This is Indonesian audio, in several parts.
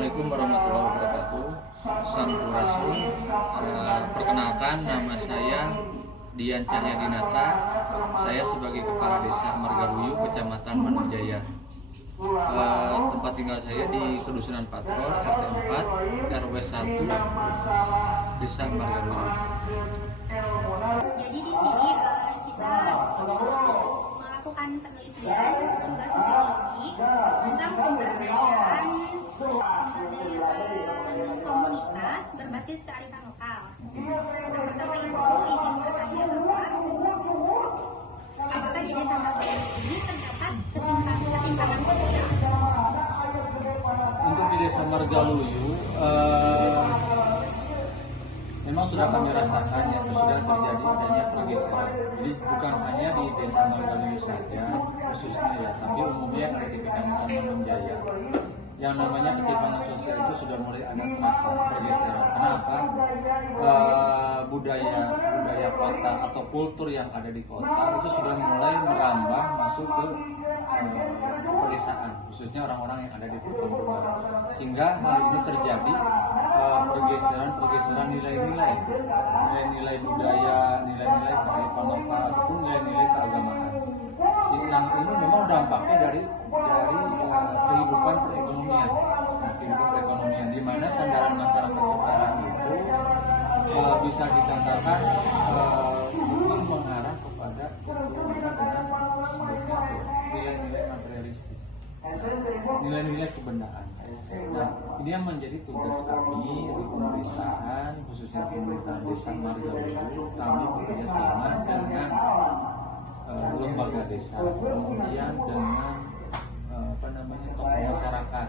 Assalamualaikum warahmatullahi wabarakatuh. Sampurasun. Perkenalkan, nama saya Dian Cahyadinata. Saya sebagai Kepala Desa Margaruyu, Kecamatan Manujaya. Tempat tinggal saya di Kedusunan Patrol, RT 4, RW 1, Desa Margaruyu. Jadi di sini kita melakukan penelitian tugas sosiologi tentang pemberdayaan komunitas berbasis kearifan lokal. Yang pertama itu izin bertanya apakah di desa Margaruyu ini terdapat ketimpangan sosial? Untuk di Desa Margaruyu, memang sudah kami rasakan ya, sudah terjadi adanya pergeseran. Jadi bukan hanya di Desa Margaruyu saja khususnya ya, tapi umumnya yang ada di Kecamatan Manujaya. Yang namanya ketimpangan sosial itu sudah mulai ada terasa pergeseran. Kenapa? Budaya kota atau kultur yang ada di kota itu sudah mulai merambah masuk ke pedesaan, khususnya orang-orang yang ada di perkampungan, sehingga hal ini terjadi pergeseran nilai-nilai budaya, nilai-nilai kearifan lokal ataupun nilai-nilai keagamaan. Yang ini memang dampaknya dari kehidupan perekonomian, di mana sandaran masyarakat sekarang itu bisa dikatakan lebih mengarah kepada nilai-nilai materialistis, nilai-nilai kebendaan. Nah, ini yang menjadi tugas kami di pemerintahan, khususnya pemerintahan Desa Margaruyu. Kami bekerjasama dengan lembaga desa, kemudian dengan tokoh masyarakat,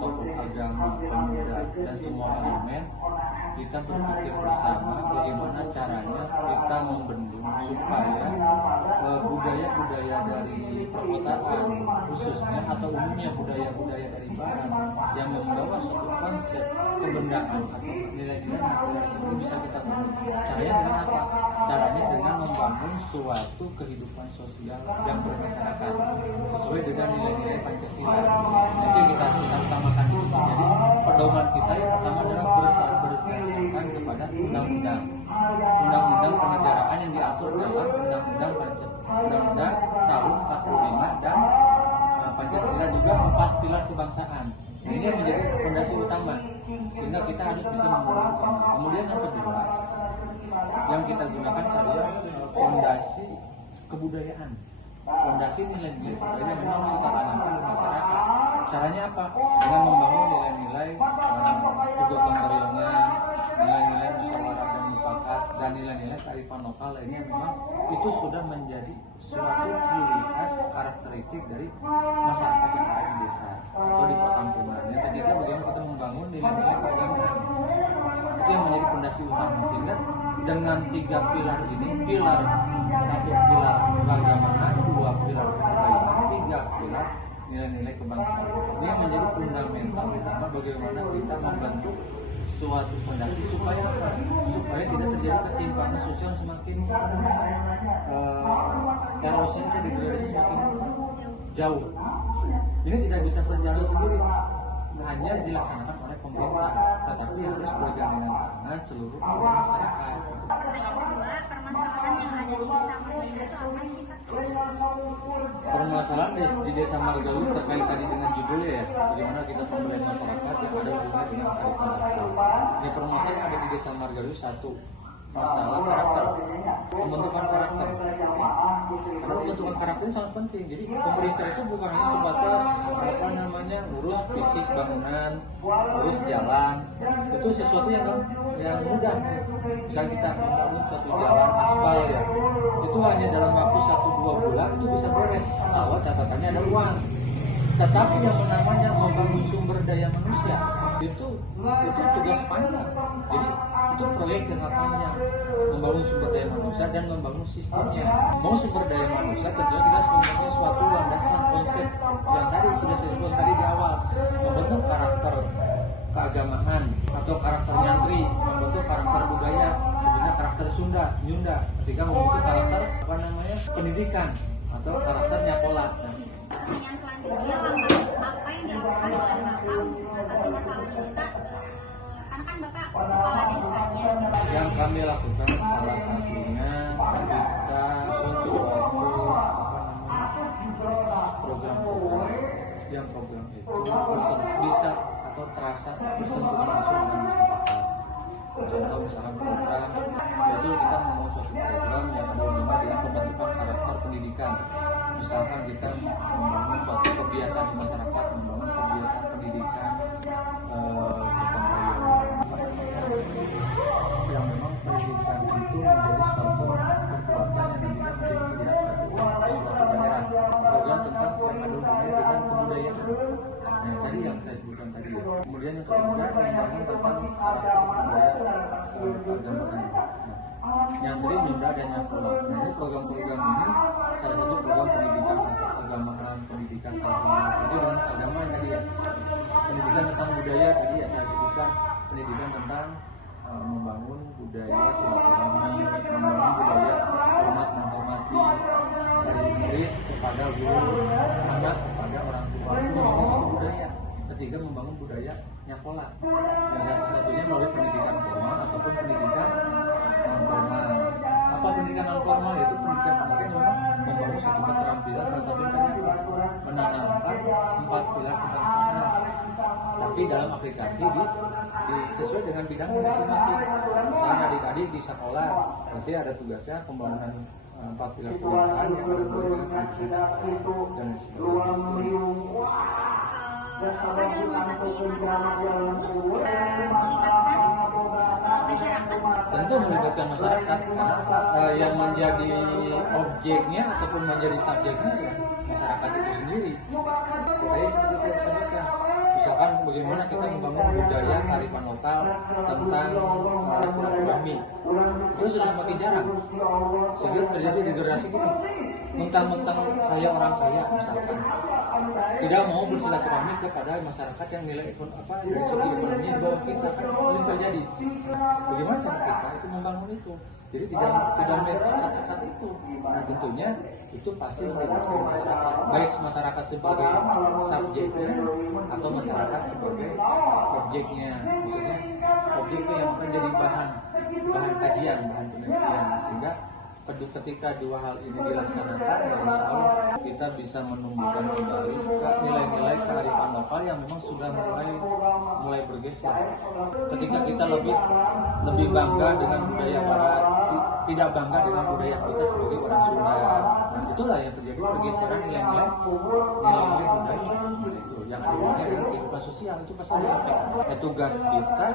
tokoh agama, pemuda, dan semua elemen. Kita berpikir bersama bagaimana caranya kita membendung supaya budaya-budaya dari perkotaan khususnya atau umumnya budaya-budaya dari barat yang membawa suatu konsep kebendaan atau nilai-nilai materialis itu bisa kita bangun. Caranya dengan apa? Caranya dengan membangun suatu kehidupan sosial yang bermasyarakat sesuai dengan nilai-nilai Pancasila. Itu yang kita utamakan di sini. Jadi pedoman kita yang pertama adalah berdasarkan kepada undang-undang kenegaraan yang diatur dalam undang-undang tahun 45 dan Pancasila juga 4 pilar kebangsaan. Nah, ini yang menjadi fondasi utama sehingga kita harus bisa membangun. Kemudian yang kedua yang kita gunakan adalah fondasi kebudayaan, fondasi nilai-nilai budaya memang harus kita tanamkan di masyarakat. Caranya apa? Dengan membangun nilai-nilai kegotong royongan, nilai-nilai musyawarah dan mufakat, dan nilai-nilai kearifan lokal lainnya. Memang itu sudah menjadi suatu ciri khas karakteristik dari masyarakat yang ada di desa atau di perkampungan. Yang ketiga, bagaimana kita membangun nilai-nilai keagamaan. Itu yang menjadi fondasi utama, sehingga dengan 3 pilar ini, satu pilar keagamaan, 2 pilar kebudayaan, 3 pilar nilai-nilai kebangsaan. Ini yang menjadi fundamental utama bagaimana kita membentuk suatu fondasi supaya tidak terjadi ketimpangan sosial semakin erosinya atau degradasi semakin jauh. Ini tidak bisa terjadi sendiri, hanya dilaksanakan oleh pemerintah, tetapi harus bergandengan tangan seluruh masyarakat. Yang kedua, permasalahan yang ada di desa Margaruyu itu apa sih, Pak? Permasalahan di Desa Margaruyu terkait tadi dengan judulnya ya, bagaimana kita pemberdayaan masyarakat yang ada hubungannya dengan kearifan lokal. Di permasalahan yang ada di Desa Margaruyu, satu, masalah karakter, pembentukan karakter. Karena pembentukan karakter ini sangat penting. Jadi pemerintah itu bukan hanya sebatas urus fisik bangunan, urus jalan. Itu sesuatu yang mudah. Misalnya kita membangun suatu jalan aspal ya, itu hanya dalam waktu 1-2 bulan itu bisa beres. Kalau catatannya ada uang. Tetapi yang namanya membangun sumber daya manusia itu tugas panjang. Jadi itu proyek jangka panjang, membangun sumber daya manusia dan membangun sistemnya. Mau sumber daya manusia tentunya kita harus mempunyai suatu landasan konsep yang tadi sudah saya sebutkan tadi di awal, membentuk karakter keagamaan atau karakter nyantri, membentuk karakter budaya, sebenarnya karakter Nyunda ketika membentuk karakter pendidikan atau karakter Nyakola. Pertanyaan selanjutnya, langkah apa yang dilakukan oleh Bapak untuk mengatasi masalah karena kan Bapak kepala desanya. Yang kami lakukan salah satunya kita suatu program-program yang program itu bisa atau terasa bersentuhan langsung dengan masyarakat. Contoh misalkan program yaitu kita membangun suatu program yang berhubungan dengan pembentukan karakter pendidikan. Misalkan kita membangun suatu kebiasaan di masyarakat, membangun kebiasaan pendidikan yang memang pendidikan itu menjadi suatu kekuatan yang juga menjadi suatu daerah. Program tentang yang ada hubungannya dengan kebudayaan. Nah, tadi yang saya sebutkan tadi ya. Kemudian yang ketiga membangun tentang budaya agama. Yang tadi Minda dan yang Pola. Nah, ini program-program ini salah satu program pendidikan keagamaan, pendidikan agama itu dengan agama yang tadi ya. Pendidikan tentang budaya tadi ya saya sebutkan, pendidikan tentang membangun budaya silaturahmi, membangun budaya hormat menghormati dari murid kepada guru, anak kepada orang tua, itu membangun satu budaya. Ketiga membangun budaya nyakola, yang satu-satunya melalui pendidikan formal ataupun pendidikan non formal. Apa pendidikan non formal? Yaitu pendidikan yang memang membangun satu keterampilan, salah satunya menanamkan 4 pilar kebangsaan. Tapi dalam aplikasi sesuai dengan bidangnya masing-masing. Misalnya adik-adik di sekolah, nanti ada tugasnya pembangunan 4 pilar kebangsaan yang ada dan sebagainya. Apa dalam mengatasi masalah tersebut melibatkan masyarakat? Tentu melibatkan masyarakat, yang menjadi objeknya ataupun menjadi subjeknya ya masyarakat itu sendiri. Tadi seperti saya sebutkan, misalkan bagaimana kita membangun budaya kearifan lokal tentang silaturahmi, itu sudah semakin jarang, sehingga terjadi degradasi gini. Mentang-mentang saya orang kaya misalkan, tidak mau bersilaturahmi kepada masyarakat yang nilai dari segi ekonomi di bawah kita, kan sering terjadi. Bagaimana cara kita itu membangun itu? Jadi tidak melihat sekat-sekat itu. Nah tentunya itu pasti melibatkan masyarakat, baik masyarakat sebagai subjeknya atau masyarakat sebagai objeknya. Maksudnya objeknya yang akan jadi bahan kajian, bahan penelitian, sehingga ketika dua hal ini dilaksanakan, ya insya Allah kita bisa menumbuhkan kembali nilai-nilai kearifan lokal yang memang sudah mulai bergeser. Ketika kita lebih bangga dengan budaya Barat, tidak bangga dengan budaya kita sebagai orang Sunda, nah itulah yang terjadi pergeseran nilai-nilai budaya itu yang hubungannya dengan kehidupan sosial. Itu pasti ada tugas kita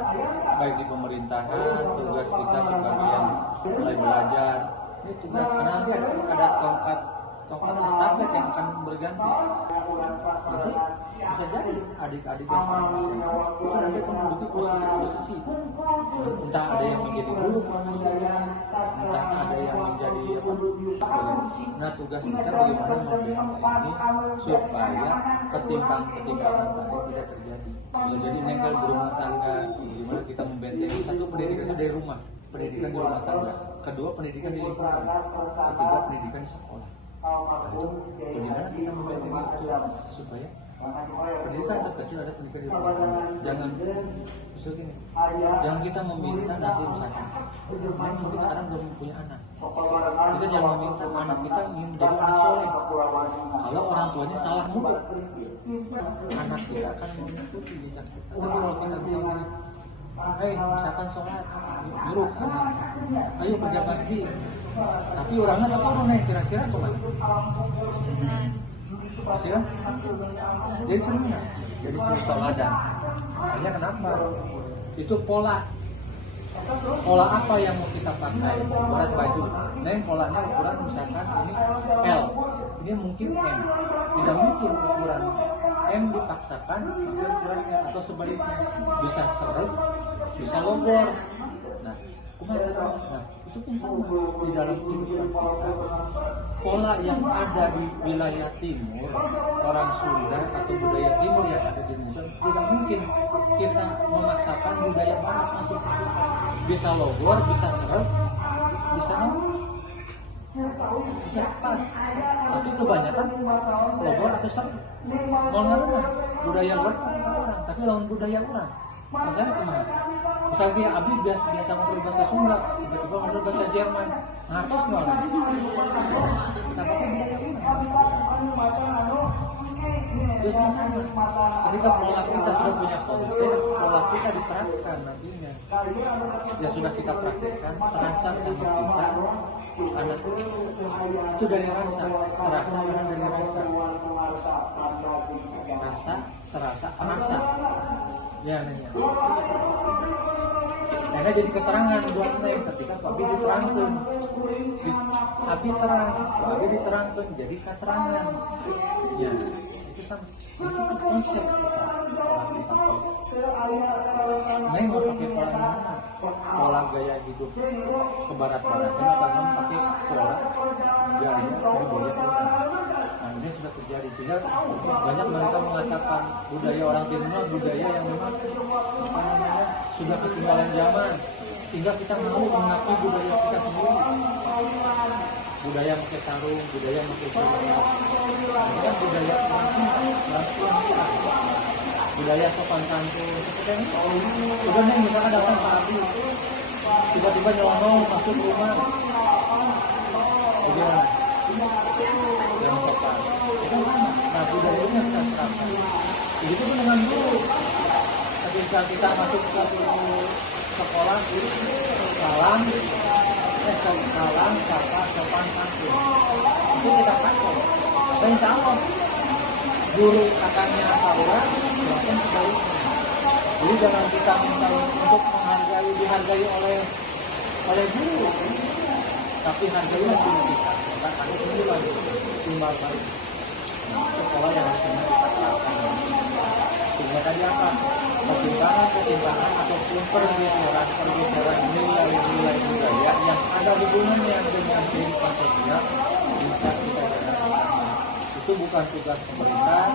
baik di pemerintahan, tugas kita sebagai yang mulai belajar. Ini tugas, karena nanti ada tongkat estafet yang akan berganti. Jadi bisa jadi adik-adik yang sekarang itu nanti akan menduduki posisi. Entah ada yang menjadi guru, entah ada yang menjadi Nah tugas kita bagaimana membela ini supaya ketimpangan tadi tidak terjadi. Bisa jadi nengkel berumah tangga, bagaimana kita membentengi satu pendidikan itu dari rumah. Pendidikan di rumah tangga, kedua pendidikan di lingkungan, ketiga pendidikan di sekolah. Nah, itu bagaimana kita membentengi itu supaya pendidikan terkecil ada pendidikan di rumah tangga. Jangan gini, jangan kita meminta nanti misalnya, mungkin sekarang belum punya anak, kita jangan meminta anak kita ingin menjadi anak soleh. Kalau orang tuanya salah mulu, anak kita akan mengikuti jejak kita. Tapi kalau kita bilang gini, misalkan sholat, nyuruh anak, ayo kerja bakti, tapi orangnya tak tahu nih kira-kira kemana? Masih kan? Jadi cermin, jadi teladan. Makanya kenapa? Itu pola apa yang mau kita pakai? Berat baju, nah polanya ukuran misalkan ini L, ini mungkin M, tidak mungkin ukuran M dipaksakan pakai ukurannya atau sebaliknya, bisa seret, bisa logor. Nah, itu pun sama di dalam kehidupan kita. Pola yang ada di wilayah timur, orang Sunda atau budaya timur yang ada di Indonesia, tidak mungkin kita memaksakan budaya barat masuk. Bisa logor, bisa seret, bisa pas. Tapi kebanyakan logor atau seret. Mau ngaruh budaya luar orang, tapi lawan budaya orang. Bahasa kemana? Misalnya Abi biasa ngobrol bahasa Sunda, tiba-tiba ngobrol bahasa Jerman, ngatos malah. Kita pakai terus masalah. Ketika pola kita sudah punya konsep, pola kita diterapkan nantinya. Ya sudah kita praktekkan, terasa sama kita. Anak itu dari rasa, terasa karena dari rasa. Rasa, terasa, rasa. Ya nanya. Karena jadi keterangan buat neng ketika Pak Abi diterangkan, Abi terang, Pak Abi diterangkan, jadi keterangan. Ya itu sama. Itu konsep neng mau pakai pola mana? Pola gaya hidup ke barat-baratan atau mau pakai pola gaya budaya. Nah ini sudah terjadi sehingga banyak mereka mengatakan budaya orang timur budaya yang memang sudah ketinggalan zaman sehingga kita mau mengakui budaya kita sendiri, budaya pakai sarung, budaya pakai celana, ini kan budaya orang budaya sopan santun. Udah nih misalkan datang Pak Abi tiba-tiba nyelonong masuk rumah, bagaimana? Yang sopan. Itu mana? Nah budayanya kita terapkan. Begitu pun dengan guru. Ketika kita masuk ke sekolah, salam, kata sopan santun. Itu kita pakai. Dan insya Allah guru kakaknya Saura melakukan sebaliknya. Jadi jangan kita minta untuk dihargai oleh guru, tapi hargailah guru kita. Karena itu lagi timbal balik. Sekolah yang harus kita terapkan. Sehingga tadi apa? Pertimbangan ataupun pergeseran nilai-nilai budaya yang ada hubungannya dengan kehidupan sosial bisa kita jalankan. Itu bukan tugas pemerintah,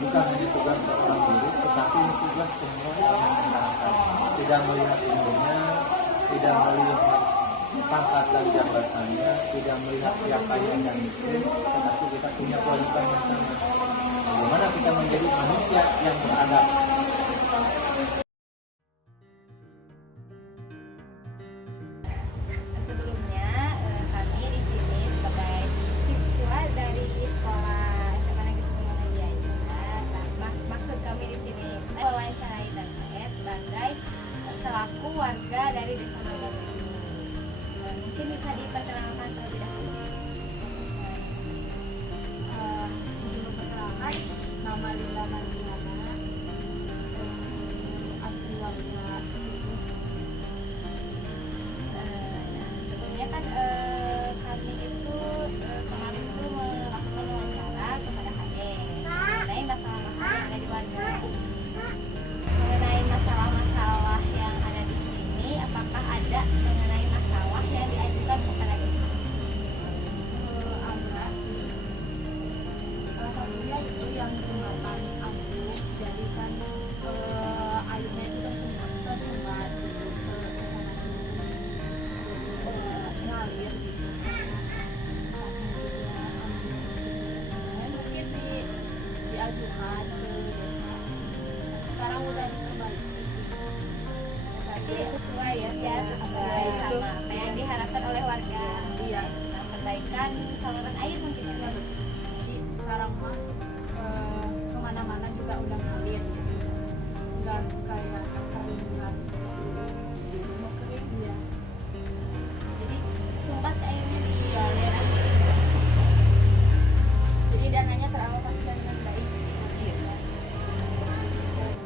bukan hanya tugas seorang guru, tetapi ini tugas semua yang masyarakat. Tidak melihat ilmunya, tidak melihat pangkat dan jabatannya, tidak melihat siapa yang miskin, tetapi kita punya kewajiban bersama. Bagaimana kita menjadi manusia yang beradab. Sebelumnya kami di sini sebagai siswa dari sekolah SMA Negeri 1 Muhammadiyah. Maksud kami di sini mewawancarai dan saya sebagai selaku warga dari Desa Margaluyu. Mungkin bisa diperkenalkan terlebih dahulu. Izin memperkenalkan, nama Linda Mardiana, asli warga sini. Sebelumnya kan kami itu kemarin itu melakukan wawancara kepada kades mengenai masalah-masalah yang ada di warga. Mengenai masalah-masalah yang ada di sini, apakah ada mengenai masalah yang diajukan kepada desa? Ada salah satunya itu yang jembatan ambruk, jadi kan airnya itu tersumbat gitu ke sana ngalir gitu. Mungkin diajukan ke desa. Sekarang udah diperbaiki. Berarti sesuai ya sesuai sama apa yang diharapkan oleh warga. Iya. Nah, perbaikan saluran air mungkin ya. Jadi sekarang mah kemana-mana juga udah ngalir gitu. Nggak kayak keringat mau kering dia. Jadi sumbat airnya di Iya, jadi dananya teralokasikan dengan baik. iya.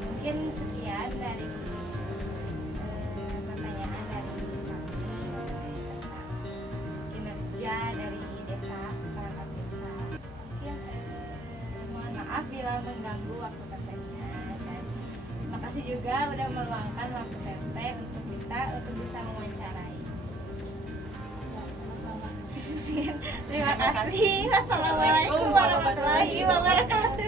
Mungkin sekian dari pertanyaan dari kami tentang kinerja dari desa perangkat desa. Mungkin mohon maaf bila mengganggu waktu tetehnya dan terima kasih juga udah meluangkan waktu teteh untuk kita untuk bisa mewawancarai. Sama-sama. Terima kasih. Wassalamualaikum warahmatullahi wabarakatuh.